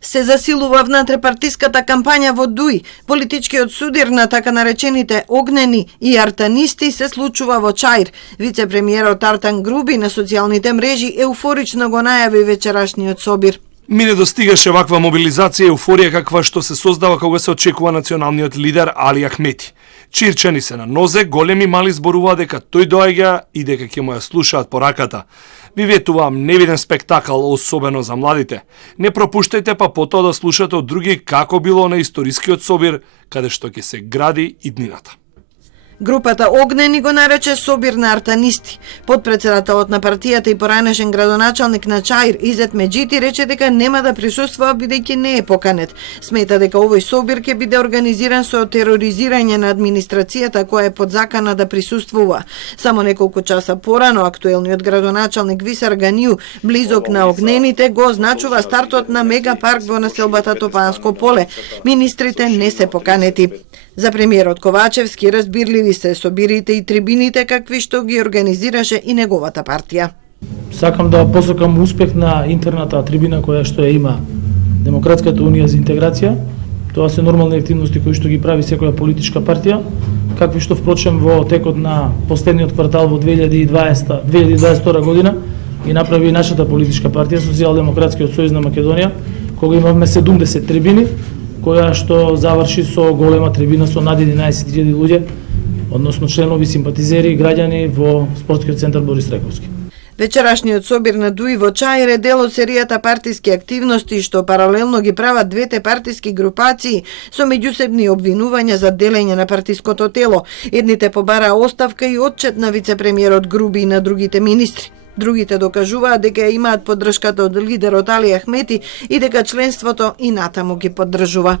Се засилува внатрепартиската кампања во Дуј. Политичкиот судир на така наречените огнени и артанисти се случува во Чаир. Вице-премиерот Артан Груби на социјалните мрежи еуфорично го најави вечерашниот собир. Ми не достигаше ваква мобилизација и еуфорија каква што се создава кога се очекува националниот лидер Али Ахмети. Чирчани се на нозе, големи мали зборуваа дека тој доаѓа и дека ќе му ја слушаат пораката. Ви ветувам невиден спектакл, особено за младите. Не пропуштајте па потоа да слушате од други како било на историскиот собир, каде што ќе се гради иднината. Групата Огнени го нарече собир на артанисти. Подпредседателот на партијата и поранешен градоначалник на Чаир Изет Меджити рече дека нема да присуствува бидејќи не е поканет. Смета дека овој собир ќе биде организиран со тероризирање на администрацијата која е под закана да присуствува. Само неколку часа порано актуелниот градоначалник Висар Ганију, близок на Огнените, го означува стартот на мега парк во населбата Топанско поле. Министрите не се поканети. За премиерот Ковачевски разбирливи се собирите и трибините какви што ги организираше и неговата партија. Сакам да посакам успех на интерната трибина која што ја има Демократската унија за интеграција. Тоа се нормални активности кои што ги прави секоја политичка партија, какви што впрочем во текот на последниот квартал во 2022 година ги направи и нашата политичка партија Социјалдемократскиот сојуз на Македонија, кога имавме 70 трибини, која што заврши со голема трибина со над 11.000 луѓе, односно членови, симпатизери и граѓани во спортскиот центар Борис Трековски. Вечерашниот собир на Дуј во Чаир е дел од серијата партиски активности што паралелно ги прават двете партиски групации со меѓусебни обвинувања за делење на партиското тело. Едните побараа оставка и отчет на вице-премиерот Груби и на другите министри. Другите докажуваат дека имаат поддршката од лидерот Али Ахмети и дека членството и натаму ги поддржува.